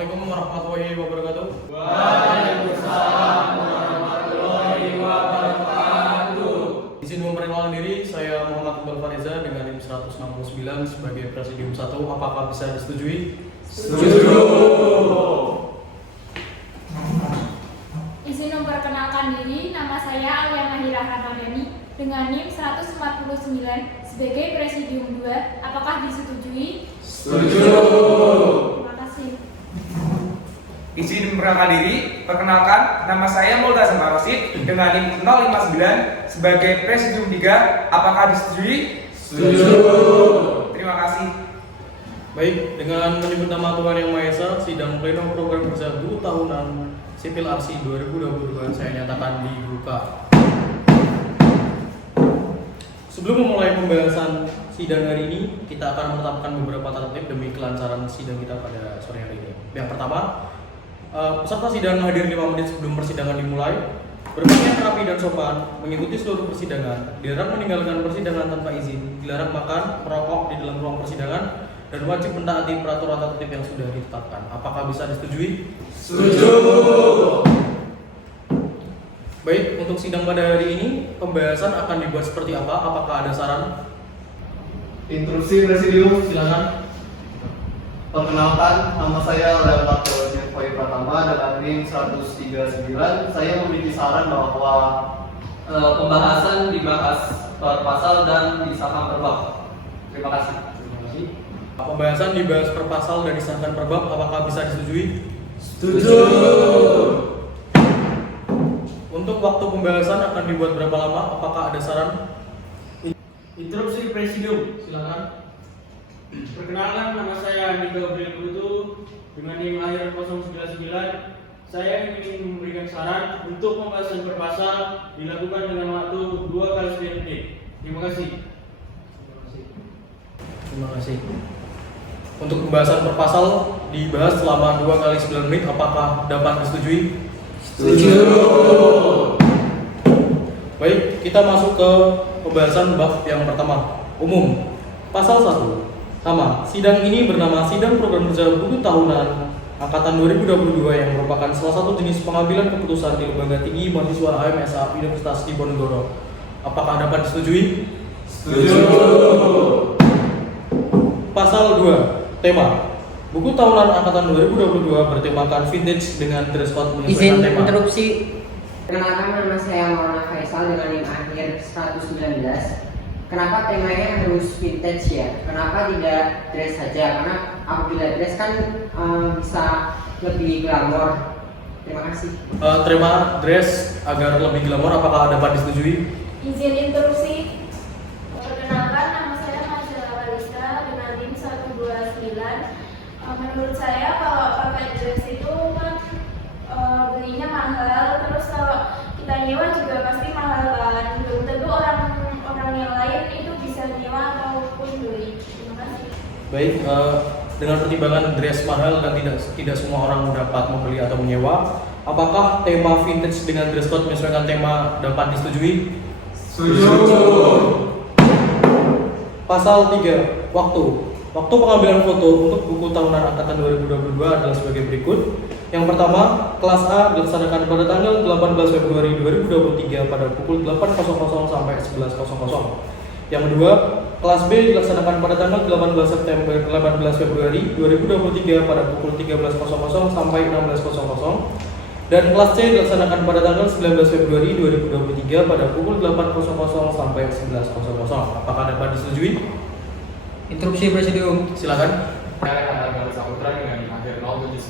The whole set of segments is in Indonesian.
Assalamualaikum warahmatullahi wabarakatuh. Waalaikumsalam warahmatullahi wabarakatuh. Izin memperkenalkan diri, saya Muhammad Iqbal Fariza dengan NIM 169 sebagai Presidium 1. Apakah bisa disetujui? Setuju. Izin memperkenalkan diri, nama saya Alia Mahira Ramadhani dengan NIM 149 sebagai Presidium 2. Apakah disetujui? Setuju. Terima kasih. Izin memperkenalkan diri, perkenalkan nama saya Mulda Sama Rosid dengan NIM 059 sebagai Presidium 3. Apakah disetujui? Setuju. Terima kasih. Baik, dengan menyebut nama Tuhan Yang Maha Esa, sidang pleno program kerja guru tahunan Sipil Arsi 2022 saya nyatakan dibuka. Sebelum memulai pembahasan sidang hari ini, kita akan menetapkan beberapa tertib demi kelancaran sidang kita pada sore hari ini. Yang pertama, peserta sidang hadir 5 menit sebelum persidangan dimulai, berpakaian rapi dan sopan, mengikuti seluruh persidangan, dilarang meninggalkan persidangan tanpa izin, dilarang makan, merokok di dalam ruang persidangan, dan wajib mentaati peraturan tertib yang sudah ditetapkan. Apakah bisa disetujui? Setuju. Baik, untuk sidang pada hari ini, pembahasan akan dibuat seperti apa? Apakah ada saran? Instruksi Presidium, Silakan. perkenalkan, nama saya Leonard Dewansyah Poi Pratama dengan NIM 139. Saya memiliki saran bahwa pembahasan dibahas per pasal dan disahkan per bab. Terima kasih. Pembahasan dibahas per pasal dan disahkan per bab. Apakah bisa disetujui? Setuju. Untuk waktu pembahasan akan dibuat berapa lama? Apakah ada saran? Instruksi Presidium. Silakan. Perkenalkan, nama saya Andika Gabriel Kutu dengan NIM lahir 099. Saya ingin memberikan saran untuk pembahasan per pasal dilakukan dengan waktu 2 kali 9 menit. Terima kasih. Terima kasih. Untuk pembahasan per pasal dibahas selama 2 kali 9 menit. Apakah dapat disetujui? Setuju. Baik, kita masuk ke pembahasan bab yang pertama, umum. Pasal 1. Nama, sidang ini bernama Sidang Program Kerja Guru Tahunan Angkatan 2022 yang merupakan salah satu jenis pengambilan keputusan di Lembaga Tinggi Mahasiswa HMSA Universitas Diponegoro. Apakah dapat disetujui? Setuju. Pasal 2. Tema. Buku tahunan Angkatan 2022 bertemakan vintage dengan dress code Izin menyesuaikan tema. interupsi. Perkenalkan, nama saya Maulana Faisal dengan NIM akhir 119. Kenapa temanya harus vintage ya? Kenapa tidak dress saja? Karena apabila dress kan bisa lebih glamor. Terima kasih. Tema dress agar lebih glamor. Apakah dapat disetujui? Izin interupsi. Perkenalkan, nama saya Masyara Kalista dengan NIM 129. Menurut saya kalau pakai dress itu kan belinya mahal, terus kalau kita nyewa juga pasti mahal kan. Belum tentu orang yang lain itu bisa nyewa ataupun beli. Terima kasih. Baik, dengan pertimbangan dress mahal dan tidak semua orang dapat membeli atau menyewa, apakah tema vintage dengan dress code menyesuaikan tema dapat disetujui? Setuju. Pasal 3. Waktu. Waktu pengambilan foto untuk buku tahunan angkatan 2022 adalah sebagai berikut. Yang pertama, kelas A dilaksanakan pada tanggal 18 Februari 2023 pada pukul 8.00 sampai 11.00. Yang kedua, kelas B dilaksanakan pada tanggal 18 Februari 2023 pada pukul 13.00 sampai 16.00. Dan kelas C dilaksanakan pada tanggal 19 Februari 2023 pada pukul 8.00 sampai 11.00. Apakah dapat disetujui? Interupsi Presidium. Silakan. Saya Anda Saputra dengan akhir 079.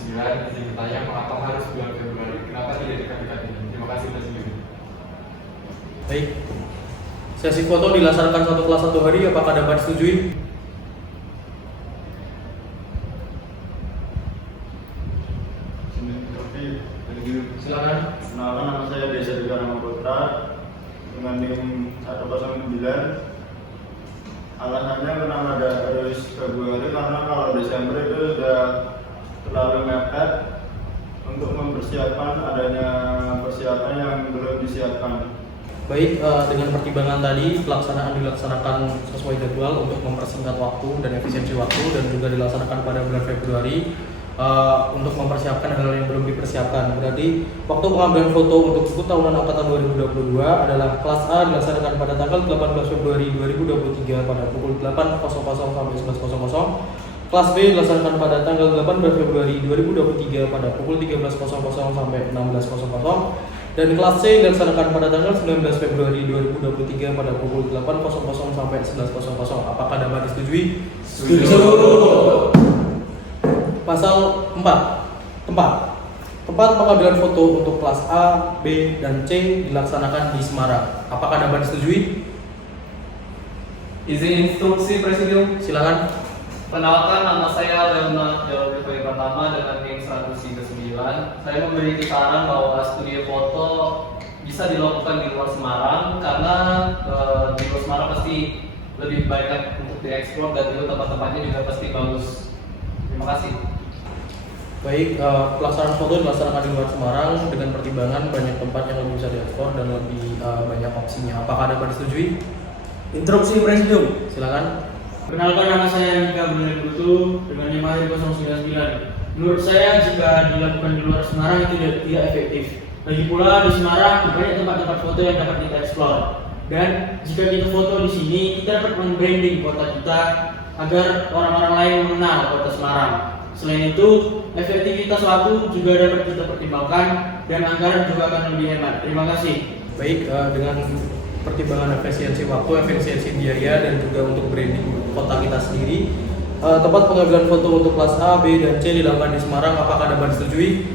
Izin bertanya, mengapa harus bulan Februari? Kenapa tidak dekat-dekat ini? Terima kasih Presiden. Baik. Sesi foto dilaksanakan satu kelas satu hari. Apakah dapat disetujui? Silakan. Perkenalkan, nama saya Desa Degara Putra dengan NIM 109. Alasannya kenapa ada harus Februari karena kalau Desember itu sudah terlalu mepet untuk mempersiapkan adanya persiapan yang belum disiapkan. Baik, dengan pertimbangan tadi pelaksanaan dilaksanakan sesuai jadwal untuk mempersingkat waktu dan efisiensi waktu dan juga dilaksanakan pada bulan Februari. untuk mempersiapkan hal yang belum dipersiapkan. Berarti waktu pengambilan foto untuk buku tahunan angkatan 2022 adalah kelas A dilaksanakan pada tanggal 18 Februari 2023 pada pukul 8.00 sampai 11.00. Kelas B dilaksanakan pada tanggal 18 Februari 2023 pada pukul 13.00 sampai 16.00. Dan kelas C dilaksanakan pada tanggal 19 Februari 2023 pada pukul 8.00 sampai 11.00. Apakah dapat disetujui? Setuju. Pasal 4. Tempat pengambilan foto untuk kelas A, B, dan C dilaksanakan di Semarang. Apakah dapat disetujui? Izin instruksi Presidium. Silakan. Perkenalkan, nama saya Leonard Jawab pertama dengan NIM 139. Saya memiliki saran bahwa studi foto bisa dilakukan di luar Semarang karena di luar Semarang pasti lebih banyak untuk dieksplor dan juga tempat-tempatnya juga pasti bagus. Terima kasih. Baik, pelaksanaan foto dilaksanakan di luar Semarang dengan pertimbangan banyak tempat yang lebih bisa diekspor dan lebih banyak opsinya. Apakah dapat disetujui? Instruksi Presidium. Silakan. Perkenalkan, nama saya Andika Brunei Putu dengan NIM akhir 099. Menurut saya jika dilakukan di luar Semarang itu tidak efektif. Lagi pula di Semarang banyak tempat-tempat foto yang dapat kita eksplor. Dan jika kita foto di sini, kita dapat membranding kota kita agar orang-orang lain mengenal kota Semarang. Selain itu, efektivitas waktu juga dapat kita pertimbangkan dan anggaran juga akan lebih hemat. Terima kasih. Baik, dengan pertimbangan efisiensi waktu, efisiensi biaya, dan juga untuk branding kota kita sendiri, tempat pengambilan foto untuk kelas A, B, dan C dilakukan di Semarang. Apakah dapat disetujui?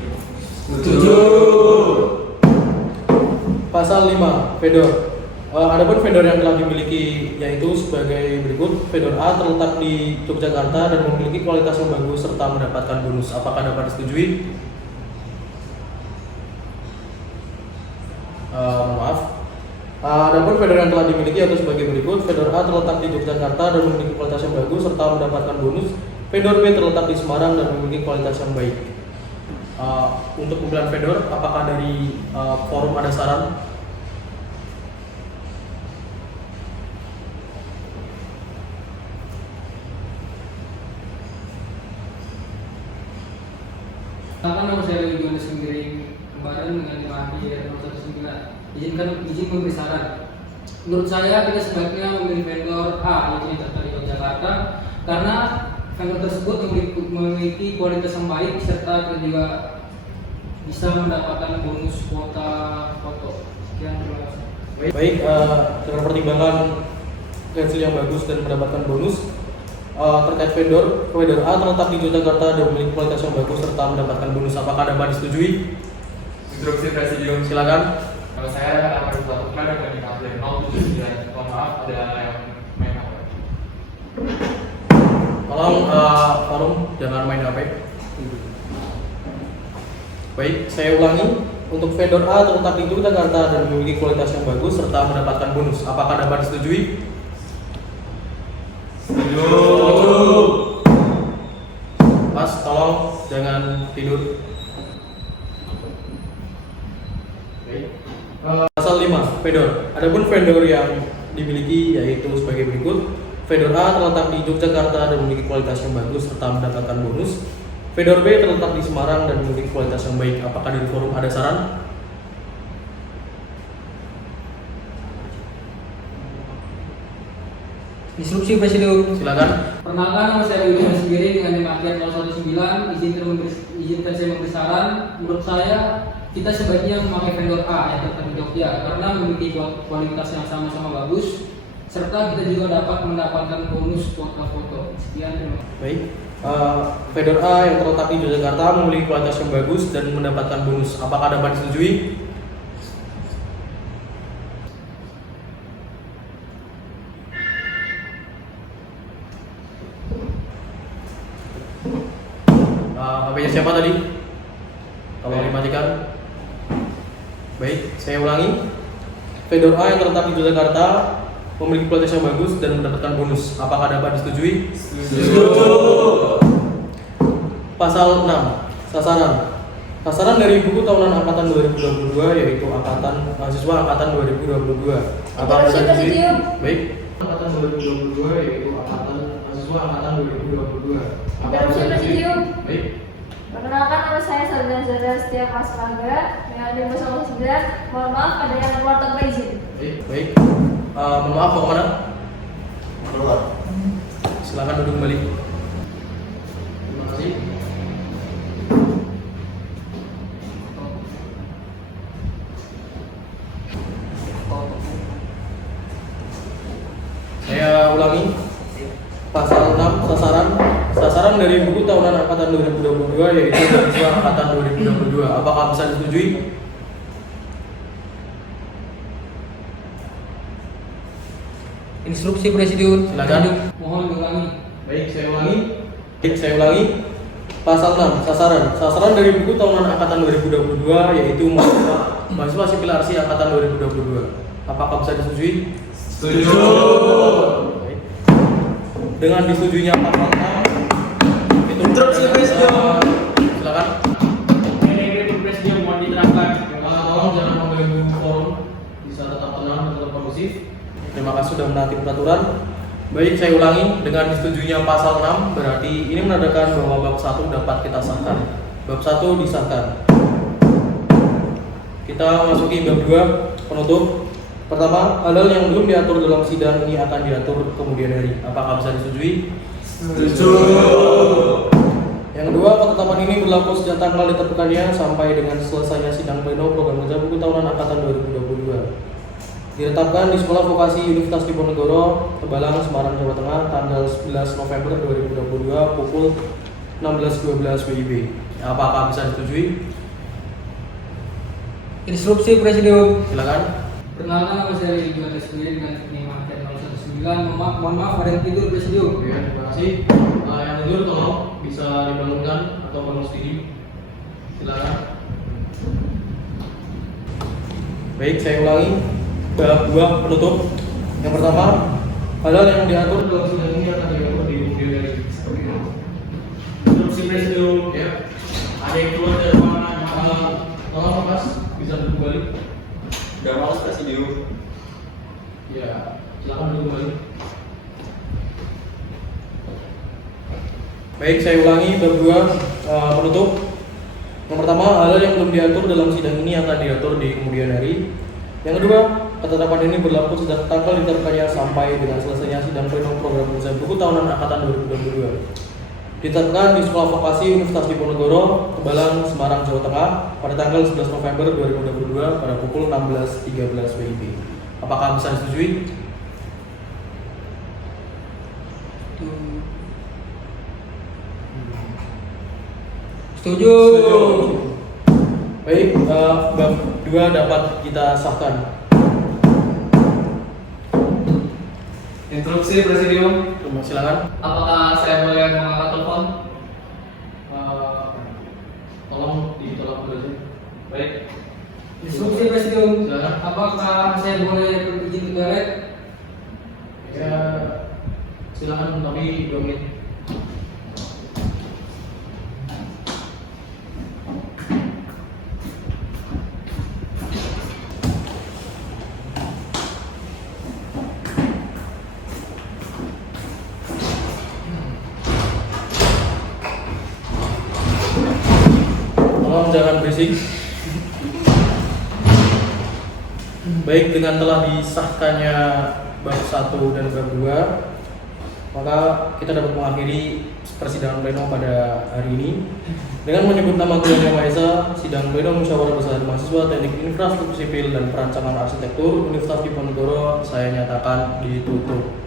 Setuju. Pasal 5. Vendor. Adapun vendor yang telah dimiliki yaitu sebagai berikut. Vendor A terletak di Yogyakarta dan memiliki kualitas yang bagus serta mendapatkan bonus. Apakah dapat disetujui? Maaf. Adapun vendor yang telah dimiliki yaitu sebagai berikut. Vendor A terletak di Yogyakarta dan memiliki kualitas yang bagus serta mendapatkan bonus. Vendor B terletak di Semarang dan memiliki kualitas yang baik. Untuk pemilihan vendor, apakah dari forum ada saran? Nama saya Lagi Jonas Sembiring kemarin dengan NIM akhir 019. Izin memberi saran. Menurut saya kita sebaiknya memilih vendor A yaitu yang terletak di Yogyakarta karena vendor tersebut memiliki kualitas yang baik serta kita juga bisa mendapatkan bonus kuota foto. Sekian, terima kasih. Baik, dengan pertimbangan hasil yang bagus dan mendapatkan bonus, terkait vendor A terletak di Yogyakarta dan memiliki kualitas yang bagus serta mendapatkan bonus. Apakah dapat disetujui? Instruksi Presidium. Silakan. Nama saya Ahmad Putra dengan NIM akhir 079. Mohon maaf ada yang main HP. Tolong forum jangan main HP. Baik, saya ulangi. Untuk vendor A terletak di Yogyakarta dan memiliki kualitas yang bagus serta mendapatkan bonus. Apakah dapat disetujui? Setuju. Mas, tolong jangan tidur. Pasal 5. Vendor. Adapun vendor yang dimiliki yaitu sebagai berikut. Vendor A terletak di Yogyakarta dan memiliki kualitas yang bagus serta mendapatkan bonus. Vendor B terletak di Semarang dan memiliki kualitas yang baik. Apakah dari forum ada saran? Instruksi Presidium. Silakan. Perkenalkan, nama saya Lagi Jonas Sembiring dengan NIM akhir 019. Izinkan saya memberi saran. Menurut saya kita sebaiknya memakai vendor A yang terletak di Jogja karena memiliki kualitas yang sama-sama bagus serta kita juga dapat mendapatkan bonus kuota foto. Sekian, terima kasih. Baik. Vendor A yang terletak di Yogyakarta memiliki kualitas yang bagus dan mendapatkan bonus. Apakah dapat disetujui? HP-nya siapa tadi? Tolong dimatikan. Baik, saya ulangi. Vendor A yang terletak di Yogyakarta memiliki kualitas yang bagus dan mendapatkan bonus. Apakah dapat disetujui? Setuju. Pasal 6. Sasaran. Sasaran dari buku tahunan angkatan 2022 yaitu mahasiswa angkatan 2022. Apakah disetujui? Baik. Angkatan 2022 yaitu mahasiswa angkatan 2022. Apakah disetujui? Baik. Perkenalkan nama saya Sarjana Zara Setia Pasmaga dengan NIM 09. Mohon maaf ada yang keluar tanpa izin. Baik. Mohon maaf, mau kemana? Keluar. Silakan duduk kembali. Terima kasih. Saya ulangi. Pasal 6 sasaran dari buku tahunan angkatan 2022 yaitu mahasiswa angkatan 2022. Apakah bisa disetujui? Instruksi Presidium. Silakan. Mohon diulangi. Baik, saya ulangi. Pasal 6 sasaran dari buku tahunan angkatan 2022 yaitu mahasiswa sipil arsi angkatan 2022. Apakah bisa disetujui? Setuju. Baik. Dengan disetujuinya pasal 6 itu Instruksi Presidium. Silakan. Manajemen Presidium mohon diterangkan. Tolong jangan mengganggu forum, bisa tetap tenang dan tetap kondusif. Terima kasih sudah menaati peraturan. Baik, saya ulangi. Dengan disetujuinya pasal 6 berarti ini menandakan bahwa bab 1 dapat kita sahkan. Bab 1 disahkan. Kita masuki bab 2 penutup. Pertama, hal-hal yang belum diatur dalam sidang ini akan diatur kemudian hari. Apakah bisa disetujui? Setuju. Yang kedua, ketetapan ini berlaku sejak tanggal diterbitkannya sampai dengan selesainya sidang pleno program kerja buku tahunan angkatan 2022. Ditetapkan di Sekolah Vokasi Universitas Diponegoro, Tebalang, Semarang, Jawa Tengah, tanggal 11 November 2022 pukul 16.12 WIB. Apakah bisa disetujui? Instruksi Presidium. Silakan. Perkenalkan nama saya Ridwan sendiri dengan NIM 019. Mohon maaf ada yang tidur Presidium. Oke, terima kasih. Yang tidur tolong bisa dibangunkan atau bangun sendiri. Silakan. Baik, saya ulangi. Bab 2 penutup. Yang pertama, hal-hal yang diatur dalam sidang ini akan diatur di kemudian hari. Seperti itu. Instruksi Presidium. Ya. Ada yang keluar dari mana? Tolong Mas bisa duduk kembali. Udah males Presidium. Ya, silakan duduk kembali. Baik, saya ulangi bab 2 penutup. Yang pertama, hal-hal yang belum diatur dalam sidang ini akan diatur di kemudian hari. Yang kedua, ketetapan ini berlaku sejak tanggal diterbitkannya sampai dengan selesainya sidang pleno program kerja buku tahunan angkatan 2022. Ditetapkan di Sekolah Vokasi Universitas Diponegoro, Tebalang, Semarang, Jawa Tengah pada tanggal 11 November 2022 pada pukul 16.13 WIB. Apakah bisa disetujui? Setuju. Baik, bab 2 dapat kita sahkan. Instruksi Presidium. Silakan. Apakah saya boleh mengangkat telepon? Tolong ditolak dulu. Baik. Instruksi Presidium. Silakan. Apakah saya boleh berizin ke toilet? Ya, silakan tapi 2 menit. Tolong jangan berisik. Baik, dengan telah disahkannya bab 1 dan bab 2, maka kita dapat mengakhiri persidangan pleno pada hari ini dengan menyebut nama Tuhan Yang Maha Esa. Sidang pleno musyawarah besar mahasiswa Teknik Infrastruktur Sipil dan Perancangan Arsitektur Universitas Diponegoro saya nyatakan ditutup.